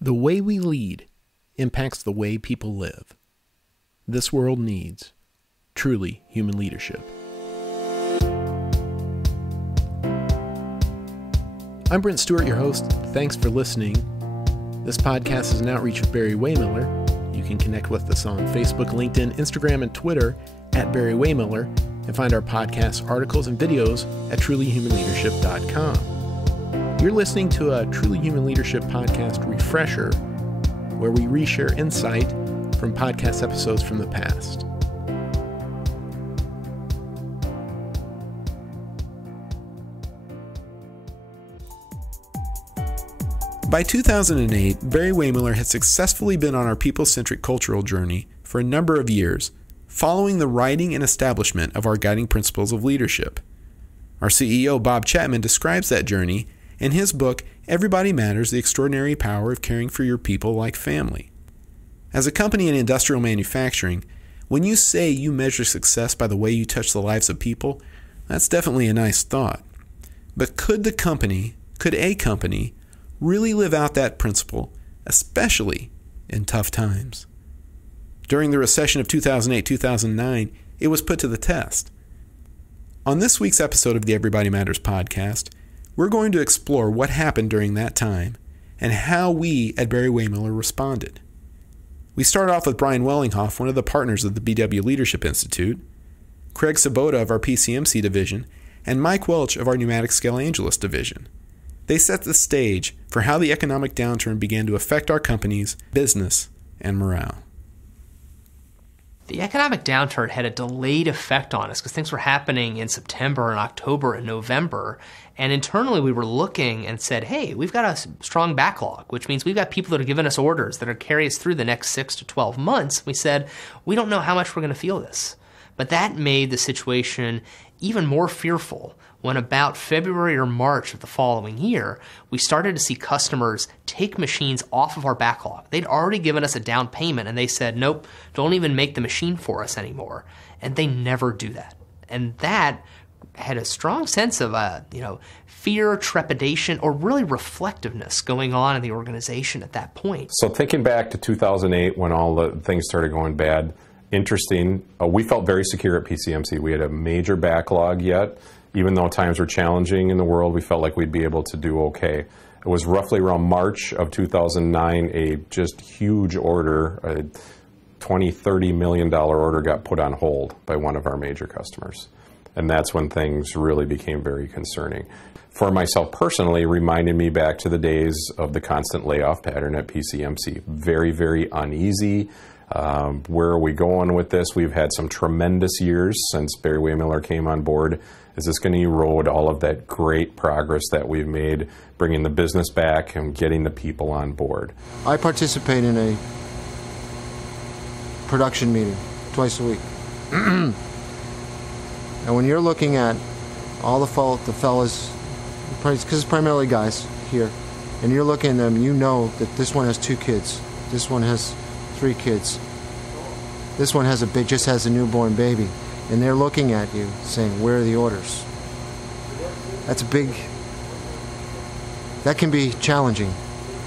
The way we lead impacts the way people live. This world needs truly human leadership. I'm Brent Stewart, your host. Thanks for listening. This podcast is an outreach of Barry-Wehmiller. You can connect with us on Facebook, LinkedIn, Instagram, and Twitter at Barry-Wehmiller, and find our podcasts, articles, and videos at trulyhumanleadership.com. You're listening to a Truly Human Leadership podcast refresher, where we reshare insight from podcast episodes from the past. By 2008, Barry-Wehmiller had successfully been on our people-centric cultural journey for a number of years, following the writing and establishment of our guiding principles of leadership. Our CEO, Bob Chapman, describes that journey in his book, Everybody Matters: The Extraordinary Power of Caring for Your People Like Family. As a company in industrial manufacturing, when you say you measure success by the way you touch the lives of people, that's definitely a nice thought. But could a company really live out that principle, especially in tough times? During the recession of 2008-2009, it was put to the test. On this week's episode of the Everybody Matters podcast, we're going to explore what happened during that time and how we at Barry-Wehmiller responded. We start off with Brian Wellinghoff, one of the partners of the BW Leadership Institute, Craig Sabota of our PCMC division, and Mike Welch of our Pneumatic Scale Angelus division. They set the stage for how the economic downturn began to affect our company's business and morale. The economic downturn had a delayed effect on us because things were happening in September and October and November. And internally we were looking and said, hey, we've got a strong backlog, which means we've got people that are giving us orders that are carry us through the next 6 to 12 months. We said, we don't know how much we're going to feel this. But that made the situation even more fearful when about February or March of the following year, we started to see customers take machines off of our backlog. They'd already given us a down payment and they said, nope, don't even make the machine for us anymore. And they never do that. And that had a strong sense of fear, trepidation, or really reflectiveness going on in the organization at that point. So thinking back to 2008 when all the things started going bad, interesting, we felt very secure at PCMC. We had a major backlog yet. Even though times were challenging in the world, we felt like we'd be able to do okay. It was roughly around March of 2009, a just huge order, a $20-30 million order got put on hold by one of our major customers. And that's when things really became very concerning. For myself personally, it reminded me back to the days of the constant layoff pattern at PCMC. Very, very uneasy. Where are we going with this? We've had some tremendous years since Barry-Wehmiller came on board. Is this going to erode all of that great progress that we've made, bringing the business back and getting the people on board? I participate in a production meeting twice a week. And when you're looking at all the fellas, because it's primarily guys here, and you're looking at them, you know that this one has 2 kids, this one has 3 kids, this one just has a newborn baby. And they're looking at you saying, where are the orders? That's that can be challenging.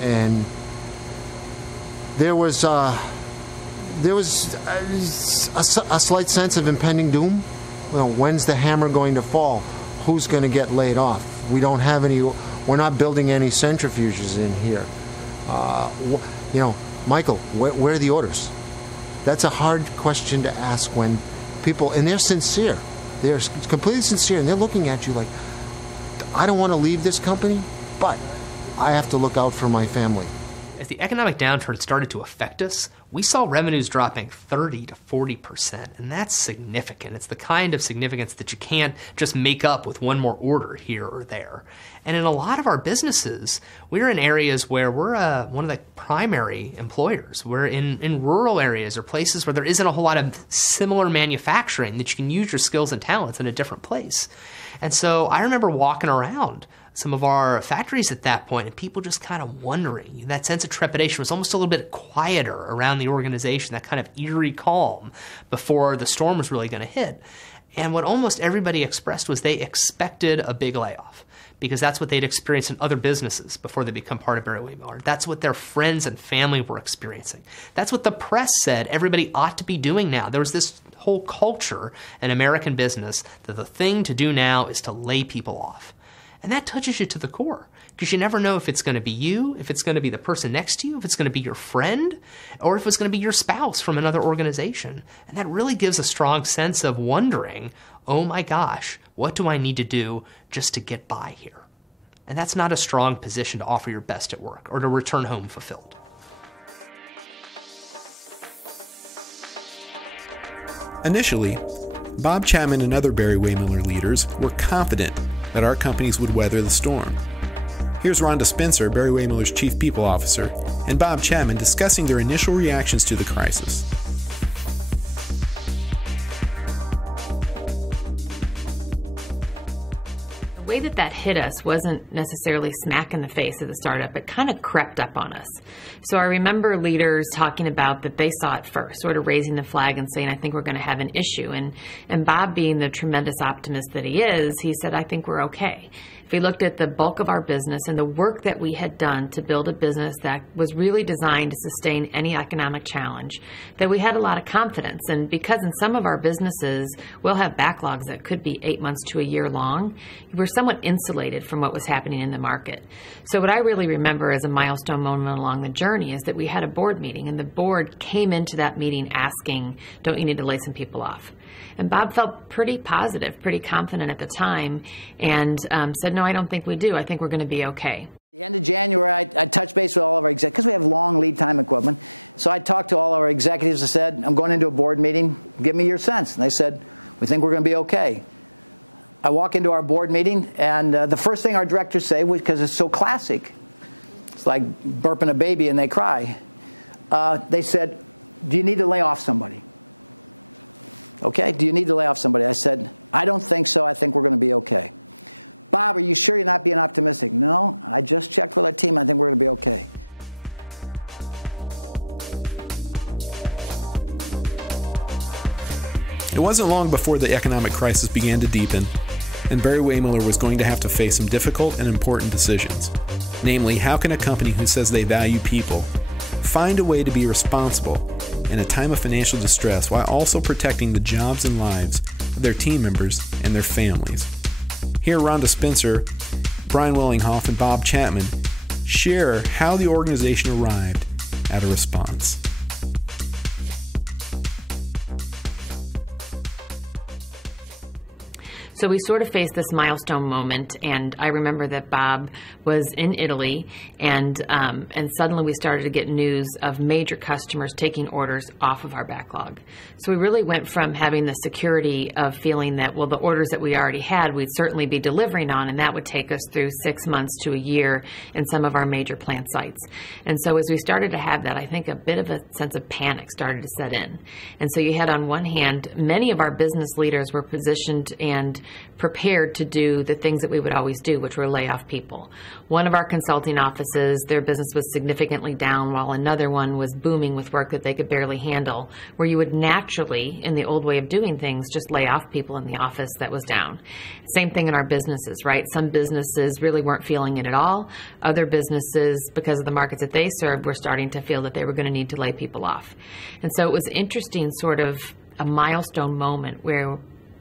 And there was a slight sense of impending doom. Well, when's the hammer going to fall? Who's going to get laid off? We're not building any centrifuges in here. Michael, where are the orders? That's a hard question to ask when people, and they're sincere. They're completely sincere, and they're looking at you like, I don't want to leave this company, but I have to look out for my family. As the economic downturn started to affect us, we saw revenues dropping 30 to 40%, and that's significant. It's the kind of significance that you can't just make up with one more order here or there. And in a lot of our businesses, we're in areas where we're one of the primary employers. We're in rural areas or places where there isn't a whole lot of similar manufacturing that you can use your skills and talents in a different place. And so I remember walking around some of our factories at that point and people just kind of wondering. That sense of trepidation was almost a little bit quieter around the organization, that kind of eerie calm before the storm was really going to hit. And what almost everybody expressed was they expected a big layoff, because that's what they'd experienced in other businesses before they become part of Barry-Wehmiller. That's what their friends and family were experiencing. That's what the press said everybody ought to be doing now. There was this whole culture in American business that the thing to do now is to lay people off. And that touches you to the core, because you never know if it's going to be you, if it's going to be the person next to you, if it's going to be your friend, or if it's going to be your spouse from another organization. And that really gives a strong sense of wondering, oh my gosh, what do I need to do just to get by here? And that's not a strong position to offer your best at work or to return home fulfilled. Initially, Bob Chapman and other Barry-Wehmiller leaders were confident that our companies would weather the storm. Here's Rhonda Spencer, Barry-Wehmiller's Chief People Officer, and Bob Chapman discussing their initial reactions to the crisis. The way that hit us wasn't necessarily smack in the face of the startup. It kind of crept up on us. So I remember leaders talking about that they saw it first, sort of raising the flag and saying, I think we're going to have an issue. And Bob, being the tremendous optimist that he is, he said, I think we're okay. If we looked at the bulk of our business and the work that we had done to build a business that was really designed to sustain any economic challenge, that we had a lot of confidence. And because in some of our businesses, we'll have backlogs that could be 8 months to a year long, we're somewhat insulated from what was happening in the market. So what I really remember as a milestone moment along the journey is that we had a board meeting, and the board came into that meeting asking, don't you need to lay some people off? And Bob felt pretty positive, pretty confident at the time, and said, no, I don't think we do. I think we're going to be okay. At the end of January, I touched base with all of our executives, because we have long lead time equipment. So I talked to all of our executives and said, I'm going into a board meeting. Give me your sense. And they said, we think we're going to be okay. I walk into our board meeting, and the first thing our directors say, because it's so classic, it's like burping a baby and they cry. They said, do you need to lay off somebody? Okay, do you need to lay off somebody? I said, I don't think so. I think we're going to be okay. Bob, are you sure you're not being optimistic? No, I just checked with our team. I think we're going to be okay. It wasn't long before the economic crisis began to deepen, and Barry-Wehmiller was going to have to face some difficult and important decisions. Namely, how can a company who says they value people find a way to be responsible in a time of financial distress while also protecting the jobs and lives of their team members and their families? Here, Rhonda Spencer, Brian Willinghoff, and Bob Chapman share how the organization arrived at a response. So we sort of faced this milestone moment, and I remember that Bob was in Italy, and suddenly we started to get news of major customers taking orders off of our backlog. So we really went from having the security of feeling that, well, the orders that we already had, we'd certainly be delivering on, and that would take us through 6 months to a year in some of our major plant sites. And so as we started to have that, I think a bit of a sense of panic started to set in. And so you had, on one hand, many of our business leaders were positioned and prepared to do the things that we would always do, which were lay off people. One of our consulting offices, their business was significantly down, while another one was booming with work that they could barely handle, where you would naturally, in the old way of doing things, just lay off people in the office that was down. Same thing in our businesses, right? Some businesses really weren't feeling it at all. Other businesses, because of the markets that they served, were starting to feel that they were going to need to lay people off. And so it was interesting, sort of a milestone moment where,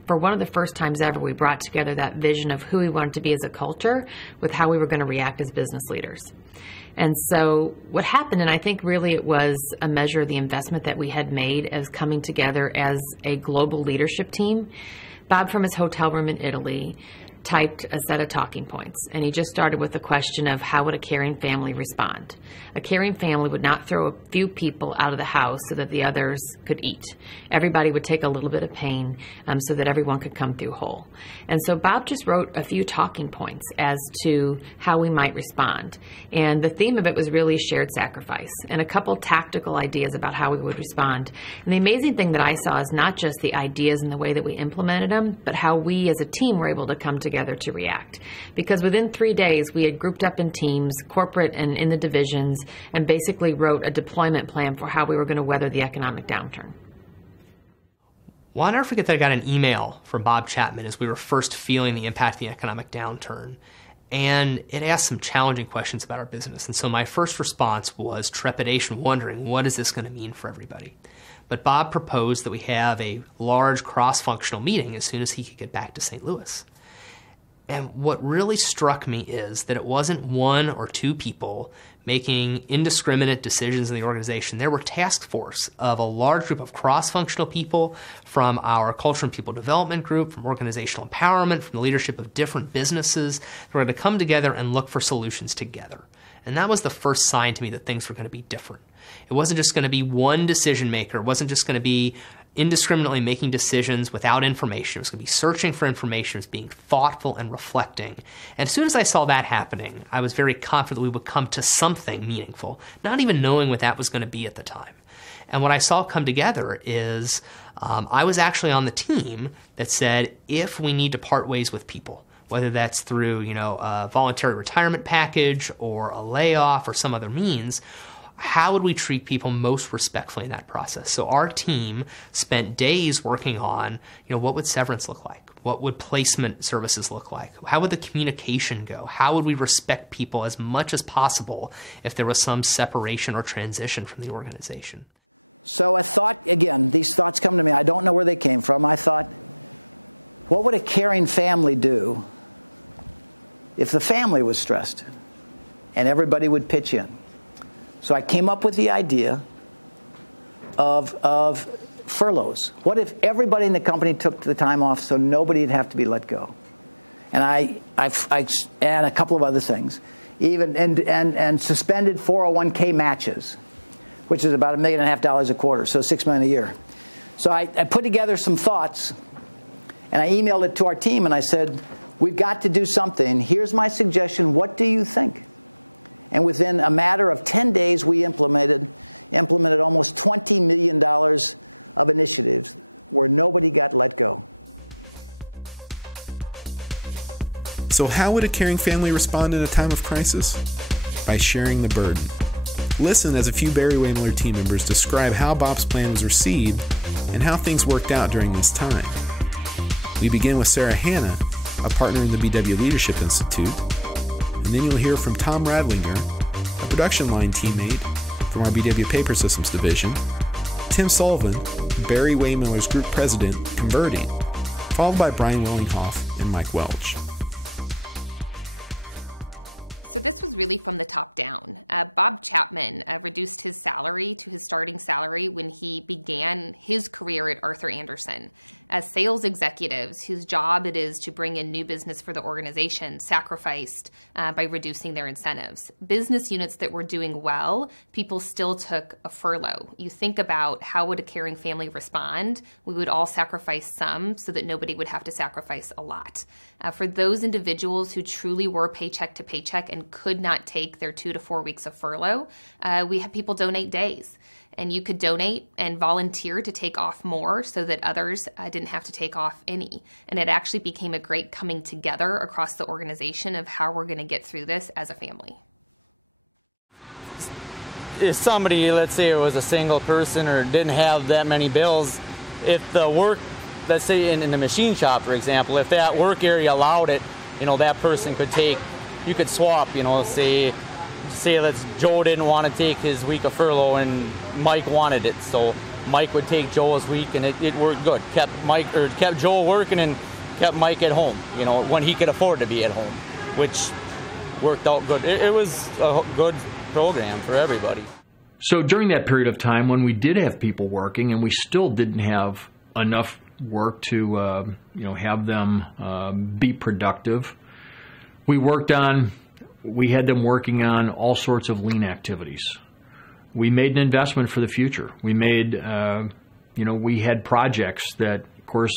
for one of the first times ever, we brought together that vision of who we wanted to be as a culture with how we were going to react as business leaders. And so what happened, and I think really it was a measure of the investment that we had made as coming together as a global leadership team. Bob, from his hotel room in Italy, typed a set of talking points, and he just started with the question of how would a caring family respond. A caring family would not throw a few people out of the house so that the others could eat. Everybody would take a little bit of pain so that everyone could come through whole. And so Bob just wrote a few talking points as to how we might respond. And the theme of it was really shared sacrifice and a couple tactical ideas about how we would respond. And the amazing thing that I saw is not just the ideas and the way that we implemented them, but how we as a team were able to come together to react. Because within 3 days, we had grouped up in teams, corporate and in the divisions, and basically wrote a deployment plan for how we were going to weather the economic downturn. Well, I'll never forget that I got an email from Bob Chapman as we were first feeling the impact of the economic downturn. And it asked some challenging questions about our business. And so my first response was trepidation, wondering, what is this going to mean for everybody? But Bob proposed that we have a large cross-functional meeting as soon as he could get back to St. Louis. And what really struck me is that it wasn't one or two people making indiscriminate decisions in the organization. There were task force of a large group of cross-functional people from our Culture and People Development Group, from organizational empowerment, from the leadership of different businesses. They were going to come together and look for solutions together. And that was the first sign to me that things were going to be different. It wasn't just going to be one decision maker. It wasn't just going to be indiscriminately making decisions without information. It was going to be searching for information. It was being thoughtful and reflecting. And as soon as I saw that happening, I was very confident we would come to something meaningful, not even knowing what that was going to be at the time. And what I saw come together is I was actually on the team that said, if we need to part ways with people, whether that's through, a voluntary retirement package or a layoff or some other means, how would we treat people most respectfully in that process? So our team spent days working on, what would severance look like? What would placement services look like? How would the communication go? How would we respect people as much as possible if there was some separation or transition from the organization? So I thought, again, these thoughts come to me. I don't know where they came from. I thought, what would a caring family do if the family was stressed and everybody would pitch in? So I came up with the idea of furloughs. What if everybody in the company took the time off so nobody would have to be let go? And I and a couple of other things, even and suspended 401k matches, which is about $1.5 million a quarter, so $6 million a year. So I put together some thoughts, and I emailed it to our team, and I said, we've got to do something. Here's my suggestion. What do you think? And within a matter of 10 days, we implemented almost $20 million of initiatives where nobody got let go. So how would a caring family respond in a time of crisis? By sharing the burden. Listen as a few Barry-Wehmiller team members describe how Bob's plan was received and how things worked out during this time. We begin with Sarah Hanna, a partner in the BW Leadership Institute, and then you'll hear from Tom Radlinger, a production line teammate from our BW Paper Systems division, Tim Sullivan, Barry-Wehmiller's group president, Converting, followed by Brian Willinghoff and Mike Welch. So this was really from the top down. Bob Chapman reduced his salary to his starting salary when he began his career at Arthur Andersen. As sales executives whose job it is to bring in new business for the organization sacrificed by reducing their incentives. Business units that were doing well, people still took a furlough. You think about how would a caring family respond? We would all sacrifice some so that nobody would have to sacrifice a lot. For those individuals who truly were paycheck to paycheck and could not take their 2 to 4 weeks of furlough, we had people donate days. And you could donate and volunteer to take off more so that others didn't have to take off any. And it actually became a great coming together across the organization of how we're going to get through this as a family. If somebody, let's say it was a single person or didn't have that many bills, if the work, let's say in the machine shop, for example, if that work area allowed it, that person could take, you could swap, say let's Joe didn't want to take his week of furlough and Mike wanted it, so Mike would take Joe's week and it worked good. Kept Joe working and kept Mike at home, when he could afford to be at home, which worked out good. It was a good program for everybody. So during that period of time when we did have people working and we still didn't have enough work to have them be productive, we had them working on all sorts of lean activities. We made an investment for the future. We had projects that, of course,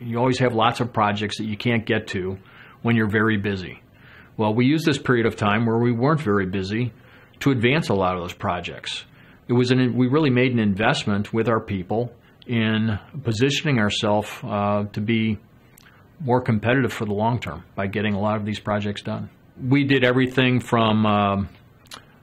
you always have lots of projects that you can't get to when you're very busy. Well, we used this period of time where we weren't very busy to advance a lot of those projects. We really made an investment with our people in positioning ourselves to be more competitive for the long term by getting a lot of these projects done. We did everything from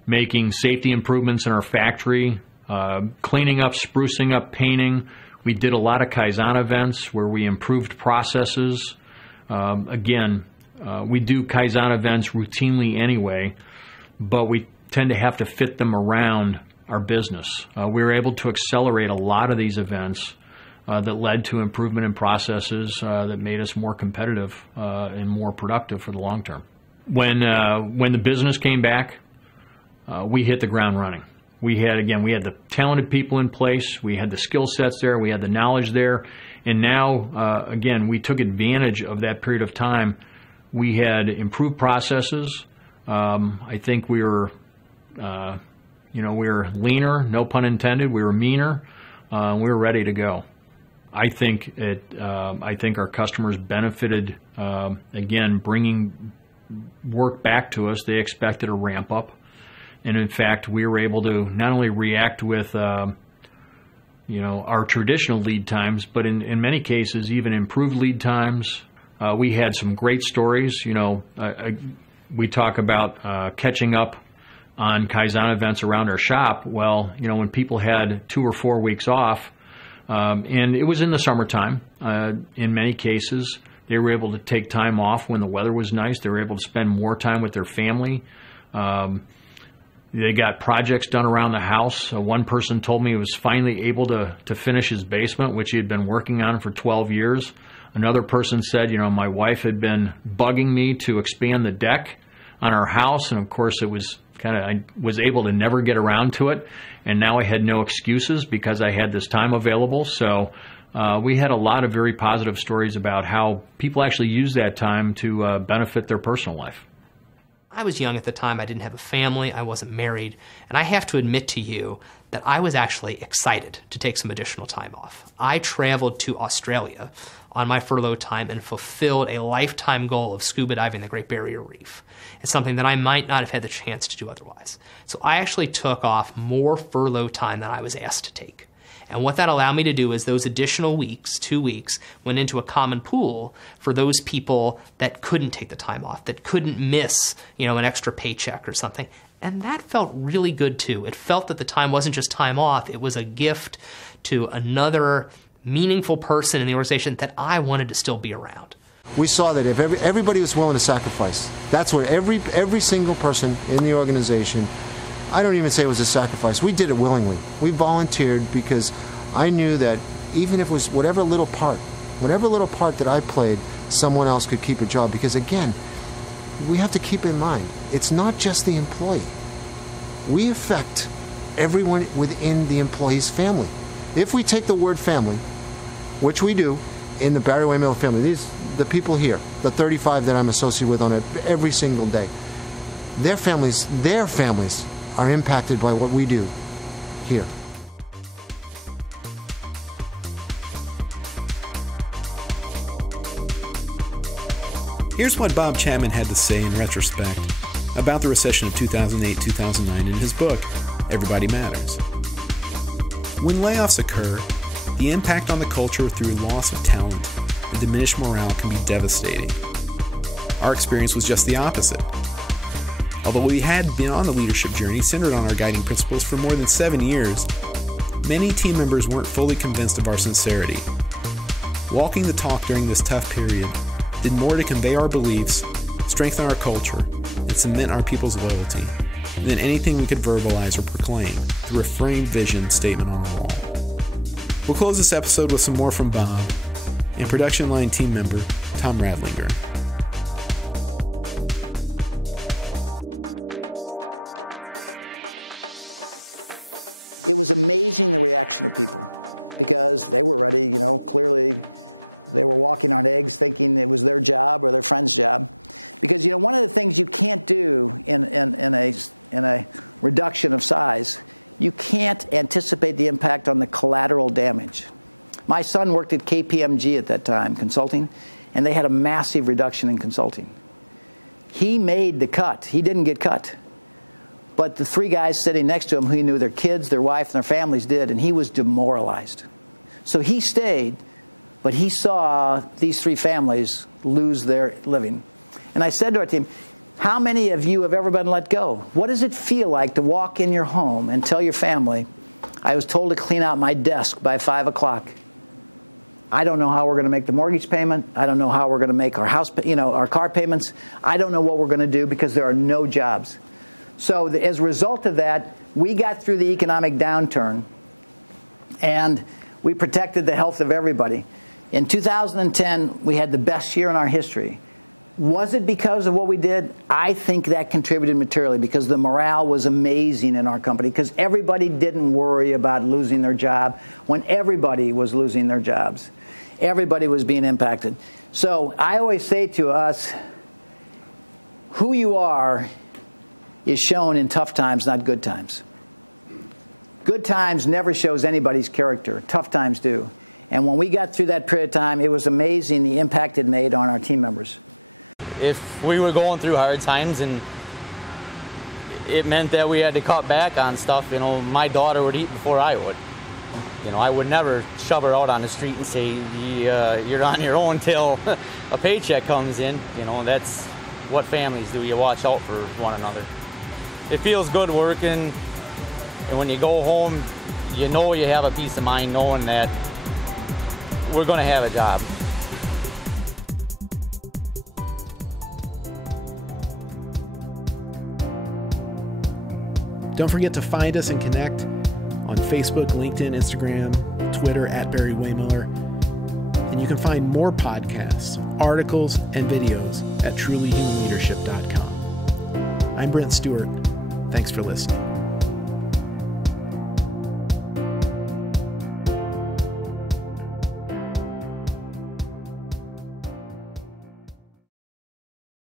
making safety improvements in our factory, cleaning up, sprucing up, painting. We did a lot of Kaizen events where we improved processes. Again, we do Kaizen events routinely anyway, but we tend to have to fit them around our business. We were able to accelerate a lot of these events that led to improvement in processes that made us more competitive and more productive for the long term. When the business came back, we hit the ground running. We had the talented people in place, we had the skill sets there, we had the knowledge there, and now, again, we took advantage of that period of time. We had improved processes. I think we were, we were leaner, no pun intended. We were meaner. We were ready to go. I think our customers benefited, again, bringing work back to us. They expected a ramp up. And in fact, we were able to not only react with, our traditional lead times, but in many cases, even improved lead times. We had some great stories. We talk about catching up on Kaizen events around our shop. Well, when people had 2 or 4 weeks off, and it was in the summertime, in many cases, they were able to take time off when the weather was nice. They were able to spend more time with their family. They got projects done around the house. One person told me he was finally able to finish his basement, which he had been working on for 12 years. Another person said, my wife had been bugging me to expand the deck on our house, and of course I was able to never get around to it, and now I had no excuses because I had this time available. So we had a lot of very positive stories about how people actually use that time to benefit their personal life. I was young at the time. I didn't have a family. I wasn't married. And I have to admit to you that I was actually excited to take some additional time off. I traveled to Australia on my furlough time and fulfilled a lifetime goal of scuba diving the Great Barrier Reef. It's something that I might not have had the chance to do otherwise. So I actually took off more furlough time than I was asked to take. And what that allowed me to do is those additional weeks, 2 weeks, went into a common pool for those people that couldn't take the time off, that couldn't miss, an extra paycheck or something. And that felt really good too. It felt that the time wasn't just time off, it was a gift to another meaningful person in the organization that I wanted to still be around. We saw that if everybody was willing to sacrifice, that's what every single person in the organization, I don't even say it was a sacrifice. We did it willingly. We volunteered because I knew that even if it was whatever little part that I played, someone else could keep a job. Because again, we have to keep in mind, it's not just the employee. We affect everyone within the employee's family. If we take the word family, which we do in the Barry-Wehmiller family, the people here, the 35 that I'm associated with on it every single day, their families are impacted by what we do here. Here's what Bob Chapman had to say in retrospect about the recession of 2008-2009 in his book, Everybody Matters. When layoffs occur, the impact on the culture through loss of talent and diminished morale can be devastating. Our experience was just the opposite. Although we had been on the leadership journey centered on our guiding principles for more than 7 years, many team members weren't fully convinced of our sincerity. Walking the talk during this tough period did more to convey our beliefs, strengthen our culture, and cement our people's loyalty than anything we could verbalize or proclaim through a framed vision statement on a wall. We'll close this episode with some more from Bob and production line team member Tom Radlinger. It was amazing, the reaction of people, because they were ready, clearly they were walking on eggs thinking it was their job or their friend's job. Because, one of the things you can't do in a reduction of size, you can't anticipate the impact on the collateral damage. My son worked at KPMG at that time, consulting, and they had a massive reduction in consulting. He made the cut. He didn't get cut. But the 3 guys sitting next to him who knew their kids, their wife, and their families did, and he was demoralized. So he stayed, but he saw these 3 families lose their living. And I said to our team, how many of you have ever been let go? What does it feel like to walk in your home and tell your family, I was told to clean out my desk by 5 o'clock, I don't know how we're going to make the mortgage payment. I don't know how we're going to make our house, our car payments. I don't know what we're going to do because there are no jobs. So as a result of that, we got through the economic downturn, and we protected the health of everybody. In 2010, we had the best year in our history. Was it because of what we did? I think that contributed materially because the morale was amazing in our company because everybody didn't worry about losing their job when everybody was losing their jobs. Everybody was being impacted. So I always say to us, who you are is shown in tough times, not good times. Good times never shows anybody's character. Tough times do. And when we got through that period of time, it was amazing the impact it made on our team members. If we were going through hard times and it meant that we had to cut back on stuff, my daughter would eat before I would. I would never shove her out on the street and say, you're on your own till a paycheck comes in. That's what families do. You watch out for one another. It feels good working, and when you go home, you have a peace of mind knowing that we're going to have a job. Don't forget to find us and connect on Facebook, LinkedIn, Instagram, Twitter at Barry-Wehmiller. And you can find more podcasts, articles, and videos at trulyhumanleadership.com. I'm Brent Stewart. Thanks for listening.